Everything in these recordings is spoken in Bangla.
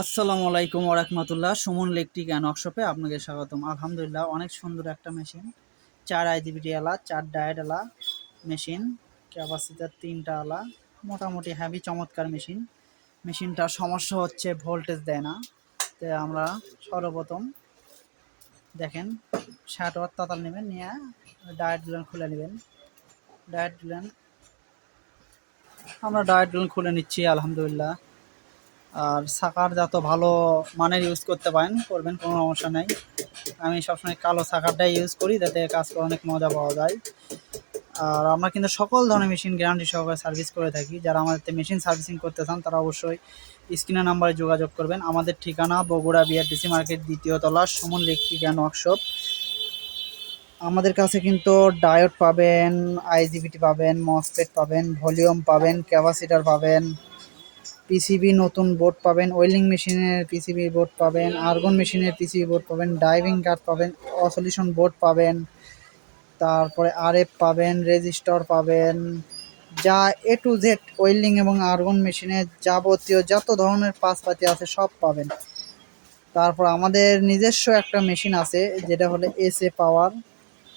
আসসালামু আলাইকুম ওরহমতুল্লাহ। সুমন ইলেকট্রিক অ্যান্ড ওয়ার্কশপে আপনাকে স্বাগতম। আলহামদুলিল্লাহ, অনেক সুন্দর একটা মেশিন, 4 আইজিবিটি আলা, 4 ডায়েট আলা মেশিন, ক্যাপাসিটার 3টা আলা, মোটামুটি হ্যাভি চমৎকার মেশিন। মেশিনটার সমস্যা হচ্ছে ভোল্টেজ দেয় না। তো আমরা সর্বপ্রথম দেখেন 60 ওয়াট তাতাল নেবেন, নিয়ে ডায়েট ড্রিল খুলে নেবেন। আমরা ডায়েট ড্রিল খুলে নিচ্ছি আলহামদুলিল্লাহ। আর সাকার যত ভালো মানের ইউজ করতে করবেন, কোনো সমস্যা নেই। আমি সবসময় কালো সাকারটাই ইউজ করি, যাতে কাজ করে অনেক মজা পাওয়া যায়। আর আমরা কিন্তু সকল ধরনের মেশিন গ্যারান্টি সহকারে সার্ভিস করে থাকি। যারা আমাদের মেশিন সার্ভিসিং করতে চান তারা অবশ্যই স্ক্রিনের নাম্বারে যোগাযোগ করবেন। আমাদের ঠিকানা বগুড়া বিআরটিসি মার্কেট, 2য় তলা, সুমন ইলেকট্রিক অ্যান্ড ওয়ার্কশপ। আমাদের কাছে কিন্তু ডায়োড পাবেন, আইজিবিটি পাবেন, মসফেট পাবেন, ভলিউম পাবেন, ক্যাপাসিটার পাবেন, পিসিবি নতুন বোর্ড পাবেন, ওয়েল্ডিং মেশিনের পিসিবি বোর্ড পাবেন, আর্গন মেশিনের পিসিবি বোর্ড পাবেন, ড্রাইভিং কার্ড পাবেন, অসলিউশন বোর্ড পাবেন, তারপরে আরএফ পাবেন, রেজিস্টর পাবেন, যা এ টু জেড ওয়েল্ডিং এবং আর্গন মেশিনের যাবতীয় যত ধরনের পাতি আছে সব পাবেন। তারপর আমাদের নিজস্ব একটা মেশিন আছে, যেটা হলো এসএ পাওয়ার।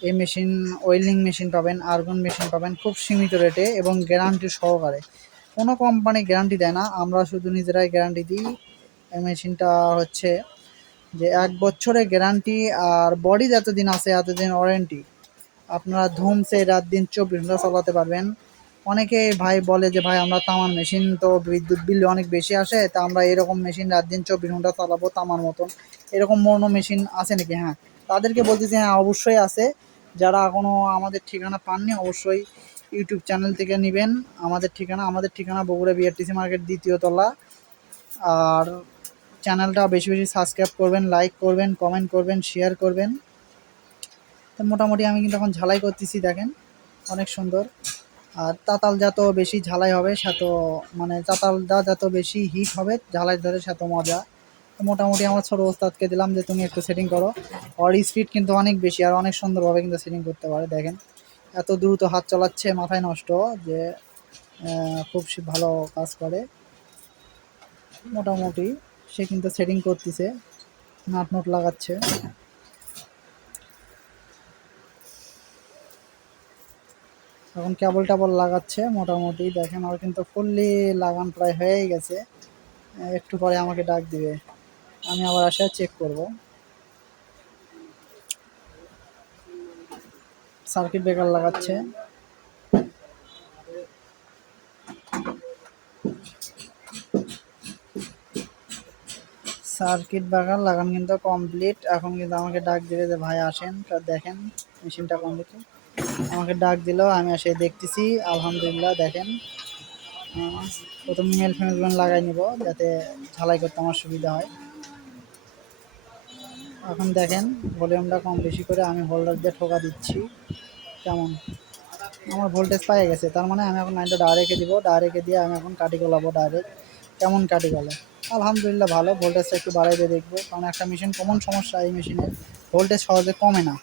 এই মেশিন ওয়েল্ডিং মেশিন পাবেন, আর্গন মেশিন পাবেন খুব সীমিত রেটে এবং গ্যারান্টি সহকারে। কোনো কোম্পানি গ্যারান্টি দেয় না, আমরা শুধু নিজেরাই গ্যারান্টি দিই। এই মেশিনটা হচ্ছে যে 1 বছরের গ্যারান্টি, আর বডি যতদিন আছে এতদিন ওয়ারেন্টি। আপনারা ধুমসে রাত দিন 24 ঘন্টা চালাতে পারবেন। অনেকে ভাই বলে যে ভাই আমরা তামার মেশিন, তো বিদ্যুৎ বিল অনেক বেশি আসে, তা আমরা এরকম মেশিন রাত দিন 24 ঘন্টা চালাবো তামার মতন, এরকম মনো মেশিন আছে নাকি? হ্যাঁ, তাদেরকে বলতেছি হ্যাঁ অবশ্যই আছে। যারা এখনও আমাদের ঠিকানা পাননি অবশ্যই ইউটিউব চ্যানেল থেকে নেবেন। আমাদের ঠিকানা বগুড়া বিআরটিসি মার্কেট, 2য় তলা। আর চ্যানেলটা বেশি বেশি সাবস্ক্রাইব করবেন, লাইক করবেন, কমেন্ট করবেন, শেয়ার করবেন। তো মোটামুটি আমি কিন্তু এখন ঝালাই করতেছি, দেখেন অনেক সুন্দর। আর তাতাল যত বেশি ঝালাই হবে সেত, মানে তাতালটা যত বেশি হিট হবে ঝালাই ধরে সেত মজা। তো মোটামুটি আমার ছোটো ওস্তাদকে দিলাম যে তুমি একটু সেটিং করো। আর স্পিড কিন্তু অনেক বেশি, আর অনেক সুন্দরভাবে কিন্তু সেটিং করতে পারে। দেখেন এত দ্রুত হাত চালাচ্ছে, মাথায় নষ্ট যে খুব ভালো কাজ করে। মোটামুটি সে কিন্তু সেটিং করতেছে, নাট নোট লাগাচ্ছে। এখন কেবল টেবল লাগাচ্ছে। মোটামুটি দেখেন আর কিন্তু ফুললি লাগান প্রায় হয়েই গেছে। একটু পরে আমাকে ডাক দিবে, আমি আবার আসে চেক করব। সার্কিট ব্রেকার লাগাচ্ছে। সার্কিট ব্রেকার লাগান কিন্তু কমপ্লিট। এখন কিন্তু আমাকে ডাক দিবে যে ভাই আসেন, দেখেন মেশিনটা কমপ্লিট। আমাকে ডাক দিল, আমি এসে দেখতেছি। আলহামদুলিল্লাহ দেখেন, প্রথম মেল ফিমেল লাগাই নিব যাতে ঝালাই করতে আমার সুবিধা হয়। এখন দেখেন ভলিউমটা কম বেশি করে আমি হোল্ডার দিয়ে ঠোকা দিচ্ছি। কেমন আমার ভোল্টেজ পাই গেছে, তার মানে আমি এখন লাইনটা ডাইরেক্টে দিব। ডাইরেক্টে দিয়ে আমি এখন কাটি গলাবো ডাইরেক্ট। কেমন কাটি গলে? আলহামদুলিল্লাহ ভালো। ভোল্টেজটা একটু বাড়াই দিয়ে দেখবো, কারণ একটা মেশিন কমন সমস্যা এই মেশিনের ভোল্টেজ সহজে কমে না।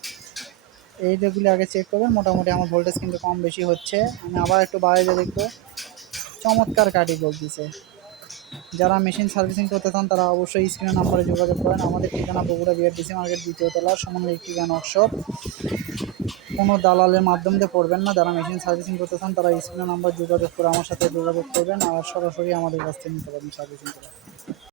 এইগুলি আগে চেক করবেন। মোটামুটি আমার ভোল্টেজ কিন্তু কম বেশি হচ্ছে, আমি আবার একটু বাড়াই দিয়ে দেখবো। চমৎকার কাটি বলতেছে। যারা মেশিন সার্ভিসিং করতে চান তারা অবশ্যই স্ক্রিনের নাম্বারে যোগাযোগ করেন। আমাদের ঠিকানা বগুড়া বিআরটিসি মার্কেট, 2য় তলা, সুমন ইলেকট্রিক অ্যান্ড ওয়ার্কশপ। কোনো দালালের মাধ্যম দিয়ে পড়বেন না। যারা মেশিন সার্ভিসিং করতে চান তারা স্ক্রিনের নাম্বার যোগাযোগ করে আমার সাথে যোগাযোগ করবেন, আর সরাসরি আমাদের কাছ থেকে নিতে পারবেন সার্ভিসিং করে।